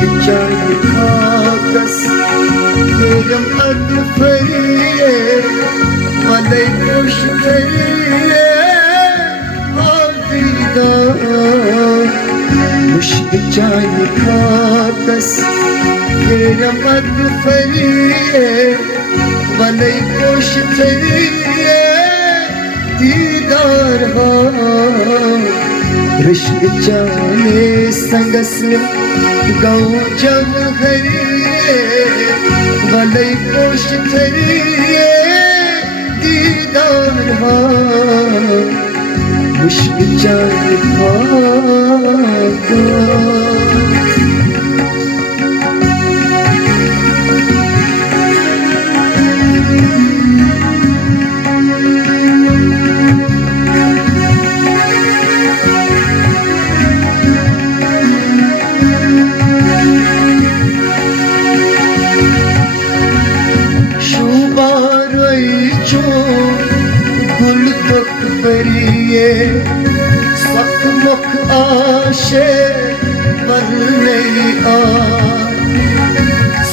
Müşkil kakas yerim adı feriye Malay müşteriye Ardida Müşkil kakas yerim adı feriye Malay müşteriye Didar ha Rışk cane sangasle Gav cevheriye Valay poş teriye Didar ha Rışk cane kakas Sakmok aşe varne ay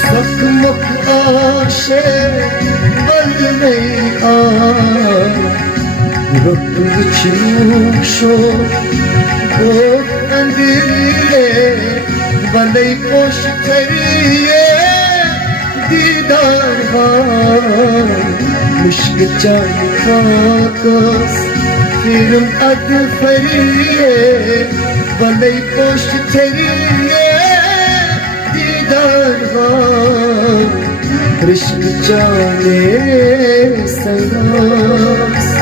Sakmok aşe varne ay Rabbu çimşo Bok andiriye Valay poş teriye Didar var Müşkil cane kakas Firim adı feriye Valay poş teriye Didar var Rışk cane sangas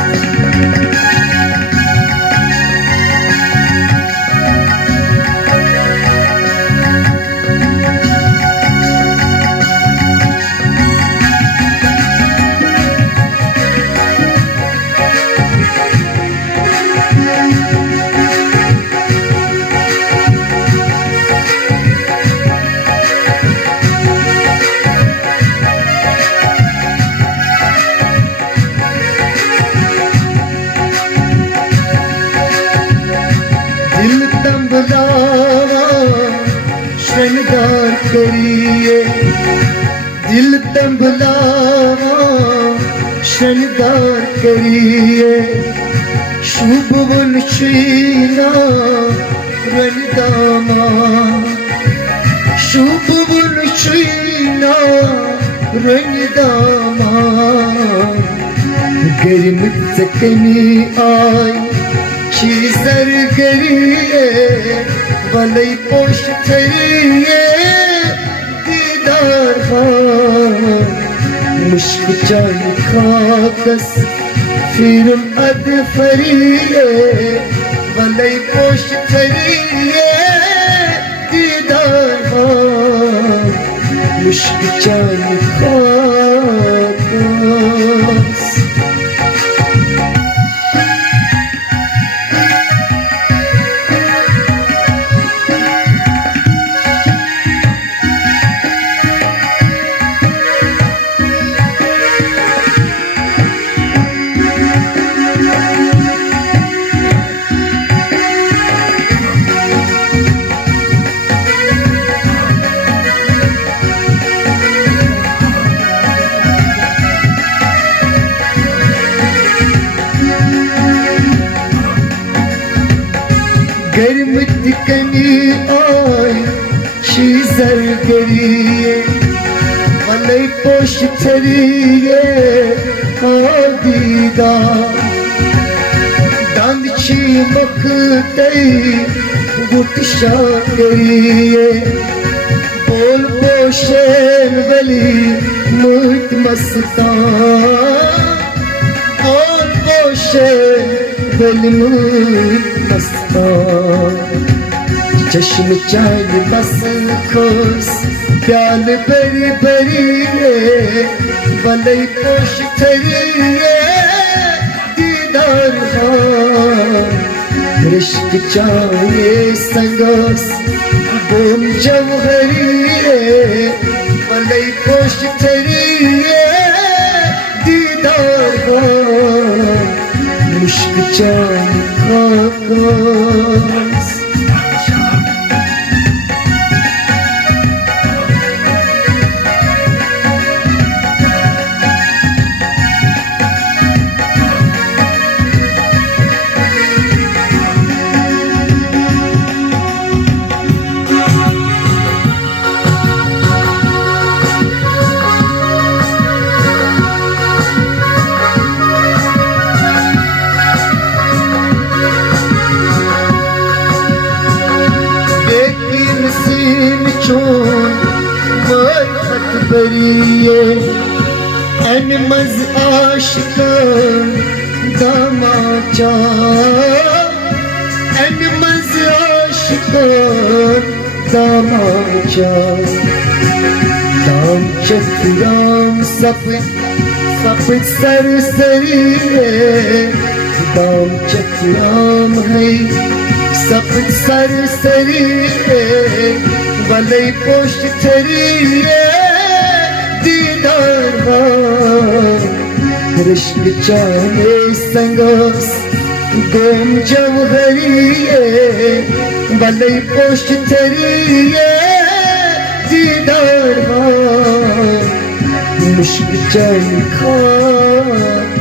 शृंगार करिए दिल तंबलावा शृंगार करिए शुभ one Shreena रणदामा शुभ one Shreena रणदामा गर्म तकनी आई चीजर करिए Valay poş teriye Didar var Müşkil cane kakas Firim adı feriye Valay poş teriye Didar var Müşkil cane kakas गर्म दिकनी आई शीजर करिए मलई पोश थरिए आदीदा दांद छी मखतई गुटशा करिए बोल पोशेन वली मुत मस्तान बोल पोशेन वली मुत चश्म चांद बस खोस प्याल भरी भरी वलई पोश थरिए दीदार रिश्क चाहे संगस बोम जवहरिए वलई पोश थरिए दीदार मुश्क चाहे खाकास चून मोर खत बरिए एन मज आशिकान दामाचा एन मज आशिकान दामाचा दाम चतुराम सपत सपत सरसरिए दाम चतुराम है सपत सरसरिए वलय पोस्ट थरिए दीदार रिश्क चाहे संगोस गोम जवहरिए वलय पोस्ट थरिए दीदार मुश्क चाहे खास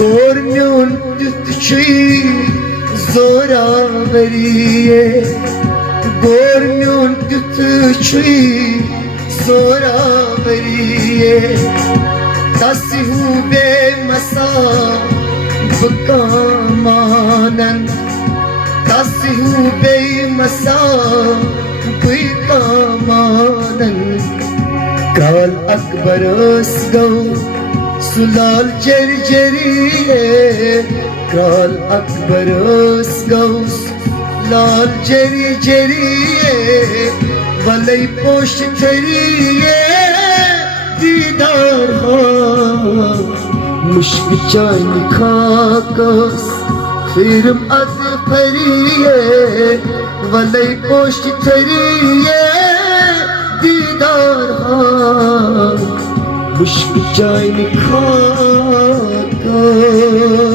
Gormyon dütçü zoraveriye Gormyon dütçü zoraveriye Tasihu be masa bukamanan Tasihu be masa bukamanan Kal akbar asgav Sulal cerceriye Kral akbar asgaus Lal cerceriye Valay poş teriye Didar ha Muşk çayni kakas Firim ad periye Valay poş teriye Didar ha मुश्क चाय खाकर